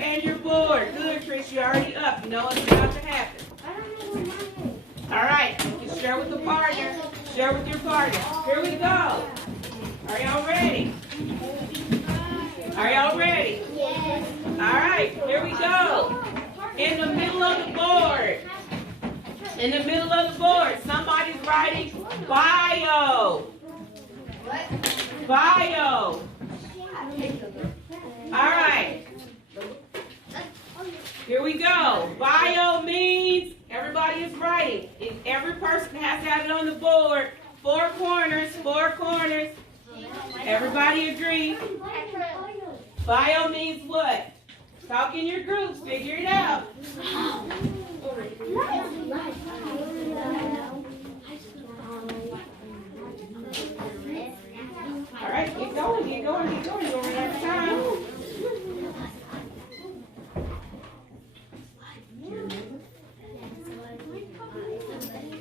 and your board. Good, Trish. You're already up. You know what's about to happen. All right. You can share with the partner. Share with your partner. Here we go. Are y'all ready? Are y'all ready? Yes. All right. Here we go. In the middle of the board. In the middle of the board, somebody's writing bio. Bio. All right. Here we go. Bio means everybody is writing. Every person has to have it on the board. Four corners, four corners. Everybody agree? Bio means what? Talk in your groups. Figure it out. All right, get going, get going, get going. You're running out of time.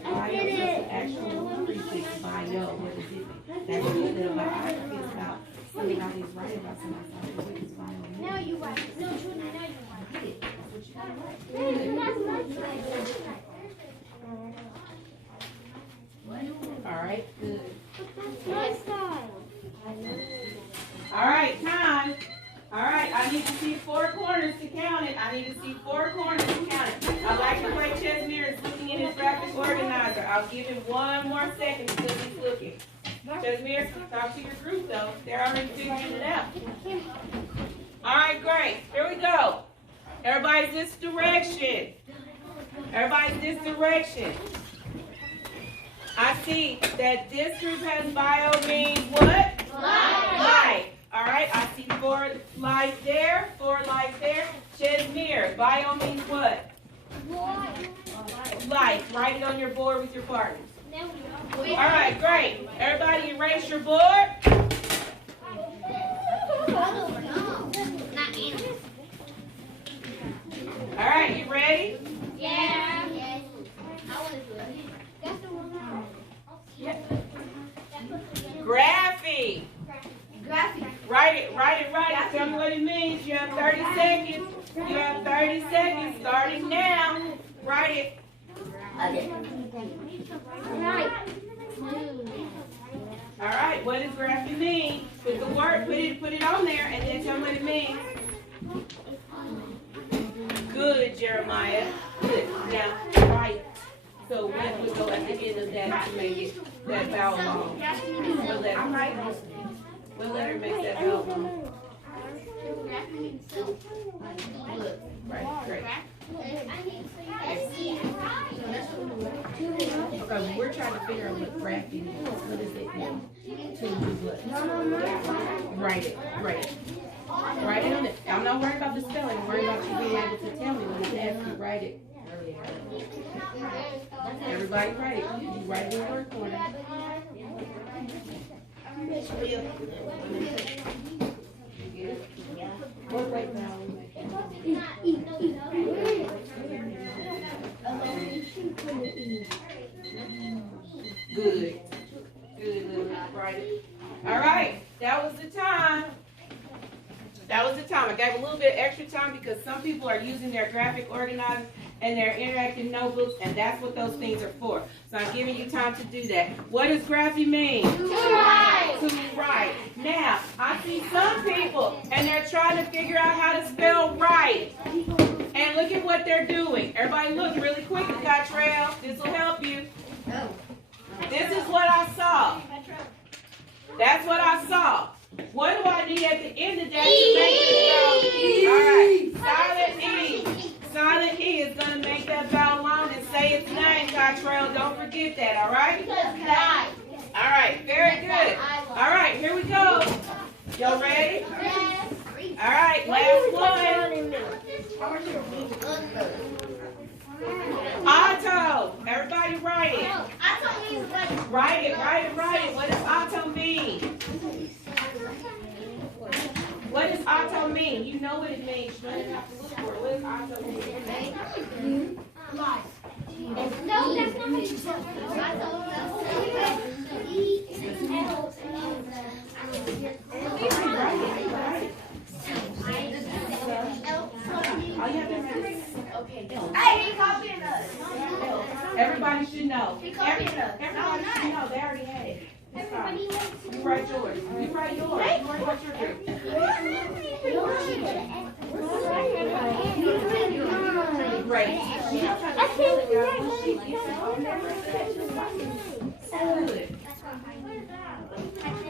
Bio is an actual prefix. Bio, what is it? That's a little bit about it's about somebody's writing about somebody. What is bio? Now you write. No, Julie, now you write. All right, good. Nice style. All right, time. All right, I need to see four corners to count it. I need to see four corners to count it. I like the way Chesmere is looking in his graphic organizer. I'll give him one more second because he's looking. Chesmere, talk to your group though. They're already figuring it out. All right, great. Here we go. Everybody's this direction. Everybody's this direction. I see that this group has bio means what? Light. All right, I see four lights there, four lights there. Chesmere, bio means what? Light. Write it on your board with your partners. All right, great. Everybody erase your board. All right, you ready? Yeah. Yes. That's the one. Graphy. Graphic. Write it. Tell me what it means. You have 30 seconds. You have 30 seconds starting now. Write it. Right. All right, what does graphy mean? Put the word, put it on there, and then tell me what it means. Good, Jeremiah. Good. Now, right. So what would go at the end of that to make it that vowel long? What letter makes that vowel long? Right, great. Okay, we're trying to figure out what graphy means. What does it mean? To do what? Write it. Write it on it. I'm not worried about the spelling. I'm worried about you being able to tell me when it's asked you. Write it. Everybody write it. You write it in your corner. What right now? Good. Right. All right. That was the time. I gave a little bit of extra time because some people are using their graphic organizers and their interactive notebooks, and that's what those things are for. So I'm giving you time to do that. What does graphy mean? To write. To write. Now, I see some people, and they're trying to figure out how to spell right. And look at what they're doing. Everybody look really quickly, Cottrell. This will help you. This is what I saw. That's what I saw. What do I need at the end of that to make this vowel? All right. Silent E. Silent E is going to make that vowel long and say its name, Cottrell. Don't forget that, all right? All right. Very good. All right. Here we go. Y'all ready? Yes. All right. Last one. Auto. Everybody write it. Auto means what? Write it. What does auto mean? What does auto mean? You know what it means. You don't even have to look for it. What does auto mean? Life. No, that's not what you said. Write it. All you have to do is Okay. Hey, he copying us. everybody should know. He copying us. Everybody should know. They already had it. It's fine. Everybody You write yours. You write yours. You write what your group. Great. Good.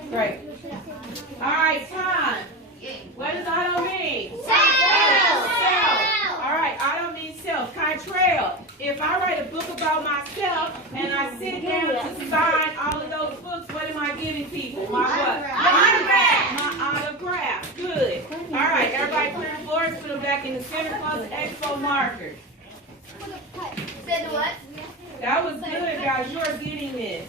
Great. All right, time. What does auto mean? Self. All right, auto means self. Contrail. If I write a book about myself and I sit down to sign all of those books, what am I giving people? My what? My autograph. Good. All right, everybody clear the floors, put them back in the center, close the expo markers. Said what? That was good, guys. You're getting this.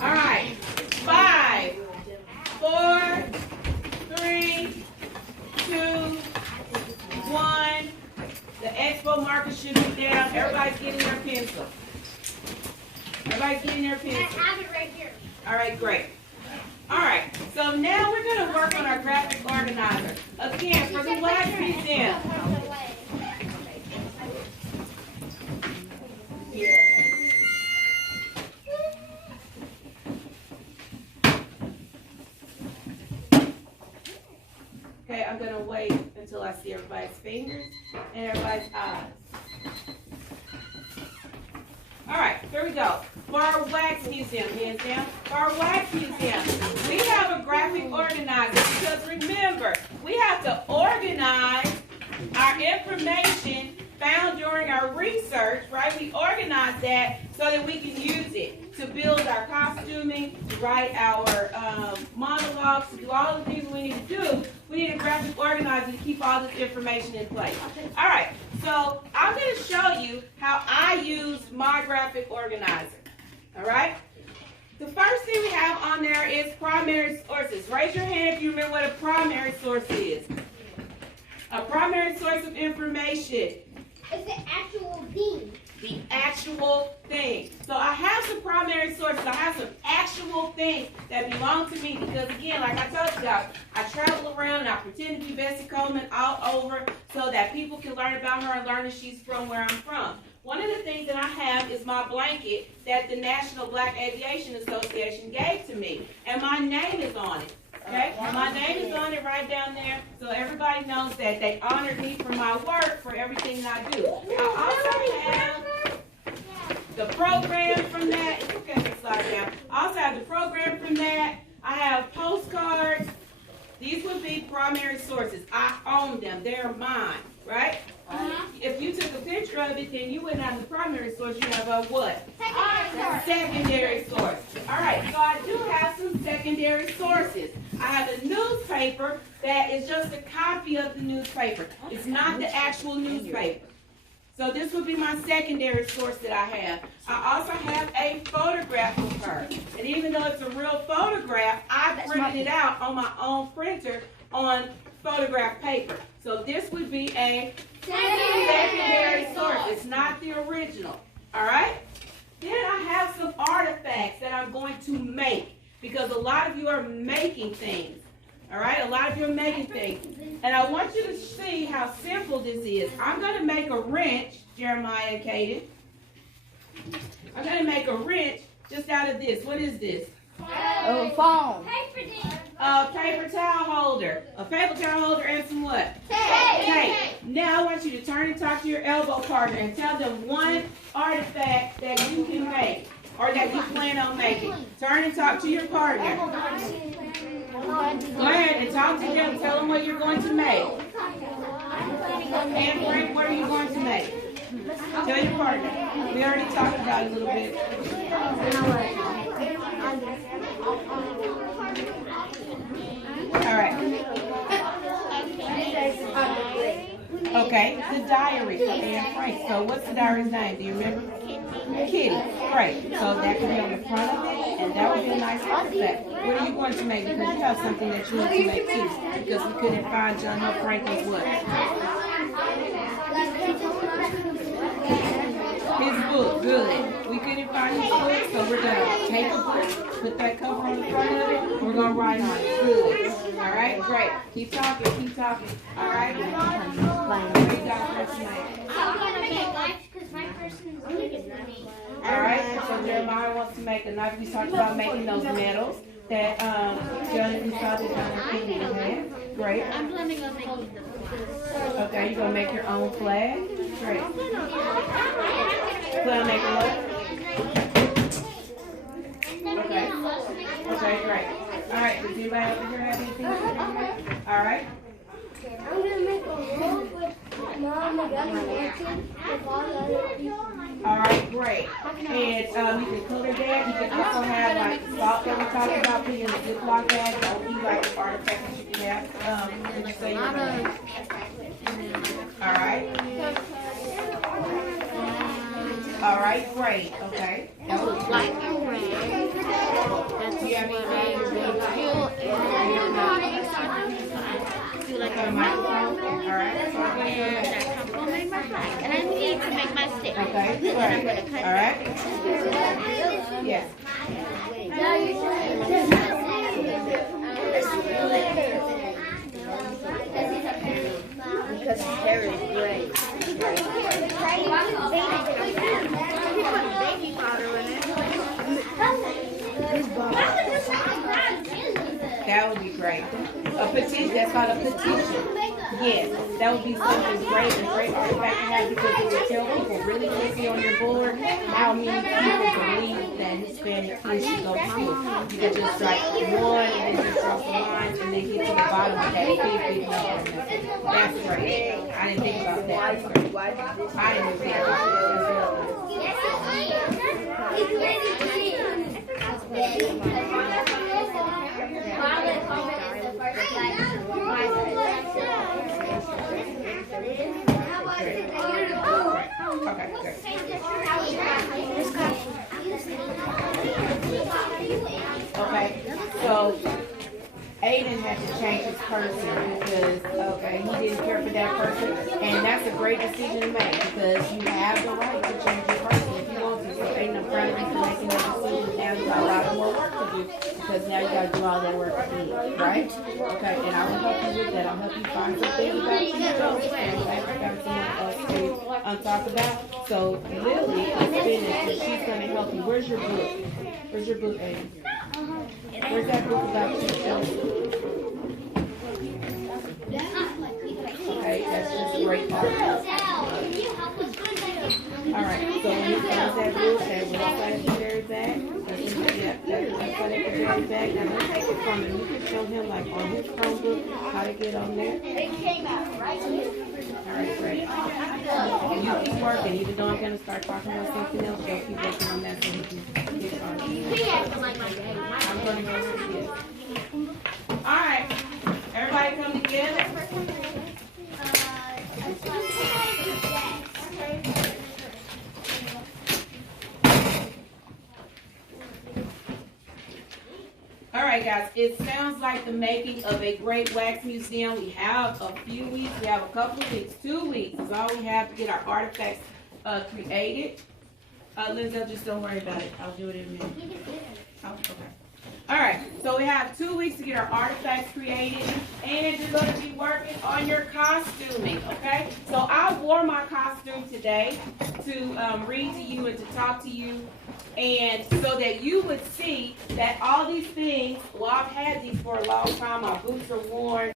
All right. 5, 4, 3, 2, 1. The expo marker should be down. Everybody's getting their pencil. Everybody's getting their I pencil. have it right here. All right, great. All right, so now we're going to work on our graphic organizer. Again, for the Wax Museum. Okay, I'm going to wait until I see everybody's fingers and everybody's eyes. All right, here we go. For our Wax Museum, hands down. For our Wax Museum, we have a graphic organizer because remember, we have to organize our information found during our research, right? We organize that so that we can use it to build our costuming, to write our monologues, to do all the things we need to do. We need a graphic organizer to keep all this information in place. All right, so I'm going to show you how I use my graphic organizer. All right? The first thing we have on there is primary sources. Raise your hand if you remember what a primary source is. A primary source of information. It's the actual thing. The actual thing. So I have some primary sources. I have some actual things that belong to me because, again, like I told y'all, I travel around and I pretend to be Bessie Coleman all over so that people can learn about her and learn that she's from where I'm from. One of the things that I have is my blanket that the National Black Aviation Association gave to me, and my name is on it. Okay? My name is on it right down there, so everybody knows that they honored me for my work, for everything that I do. I also have the program from that. It's okay to slide down. I also have the program from that. I have postcards. These would be primary sources. I own them. They're mine, right? If you took a picture of it, then you wouldn't have the primary source. You have a what? Secondary source. All right, so I do have some secondary sources. I have a newspaper that is just a copy of the newspaper. It's not the actual newspaper. So this would be my secondary source that I have. I also have a photograph of her. And even though it's a real photograph, I printed it out on my own printer on photograph paper. So this would be a secondary source. It's not the original. All right? Then I have some artifacts that I'm going to make because a lot of you are making things. All right? A lot of you are making things. And I want you to see how simple this is. I'm going to make a wrench, Jeremiah and Kaden. I'm going to make a wrench just out of this. What is this? Phone. A paper towel holder. A paper towel holder and some what? Tape. Now I want you to turn and talk to your elbow partner and tell them one artifact that you can make or that you plan on making. Turn and talk to your partner. Go ahead and talk to them. Tell them what you're going to make. And Frank, what are you going to make? Tell your partner. We already talked about it a little bit. All right. Okay, the diary for Anne Frank. So what's the diary's name? Do you remember? Kitty. Great. So that could be on the front of it, and that would be a nice artifact. What are you going to make? Because you have something that you want to make too. Because we couldn't find John Hope Franklin's what? His book. Good. We couldn't find his book, so we're going to take a book, put that cover on the front of it, we're going to write on it. Good. All right, great. Keep talking, keep talking. All right. What do you got for us tonight? I'm gonna make life because my person's bigger than me. All right. So Jeremiah wants to make a knife. We talked about making those medals that Jonathan saw that Jonathan had. Great. I'm planning on making the flag. Okay, you're gonna make your own flag. Great. Plan on making what? Okay. Okay, great. All right. Does anybody over here have anything? All right. I'm gonna make a roll with mom and dad with all the other people. All right, great. And you can color that. You can also have like salt that we talked about, put in a Ziploc bag. That would be like artifacts that you can have. Did you say you were gonna- All right. All right, great. Okay. That was Black and red. That's Do you have what anything? do like Got a a microphone? All right. and that's how I'm gonna make my flag. And I need to make my stick. Okay. All And I'm right. gonna cut All right. Yes. Because his hair is gray. baby powder in it. That would be great. A petition, that's called a petition. Yes, that would be something great, a great artifact to have because it would tell people really quickly on your board how many people believe that Hispanic kids should go to school. You could just write one and then just cross the lines and then get to the bottom of that big number. That's great. I didn't think about that. That's great. I didn't think about Okay, good. Okay, so Aiden had to change his person because, okay, he didn't care for that person, and that's a great decision to make because you have the right to change your person if you want to. So Aiden, I'm proud of you for making that decision. Now you got a lot more work to do because now you got to do all that work again, right? Okay, and I will help you with that. I'll help you find some things about you, Joseph, and I got someone else to talk about. So Lily is finished, and she's going to help you. Where's your book? Where's your book, Aiden? Where's that book about you, Joseph? Okay, that's just great art. Alright, so when he finds that book, that website to carry back, that's what that website to carry back, now let's take it from him. You can show him like on his Chromebook how to get on there. Alright, great. And you keep working, even though I'm gonna start talking about something else, you'll keep working on that so he can get on it. I'm gonna go with this. Alright, everybody come together. Alright guys, it sounds like the making of a great wax museum. We have a few weeks, we have a couple of weeks, 2 weeks is all we have to get our artifacts created. Lindsay, just don't worry about it. I'll do it in a minute. Oh, okay. Alright, so we have 2 weeks to get our artifacts created, and you're going to be working on your costuming, okay? So I wore my costume today to read to you and to talk to you, and so that you would see that all these things, well, I've had these for a long time, my boots are worn,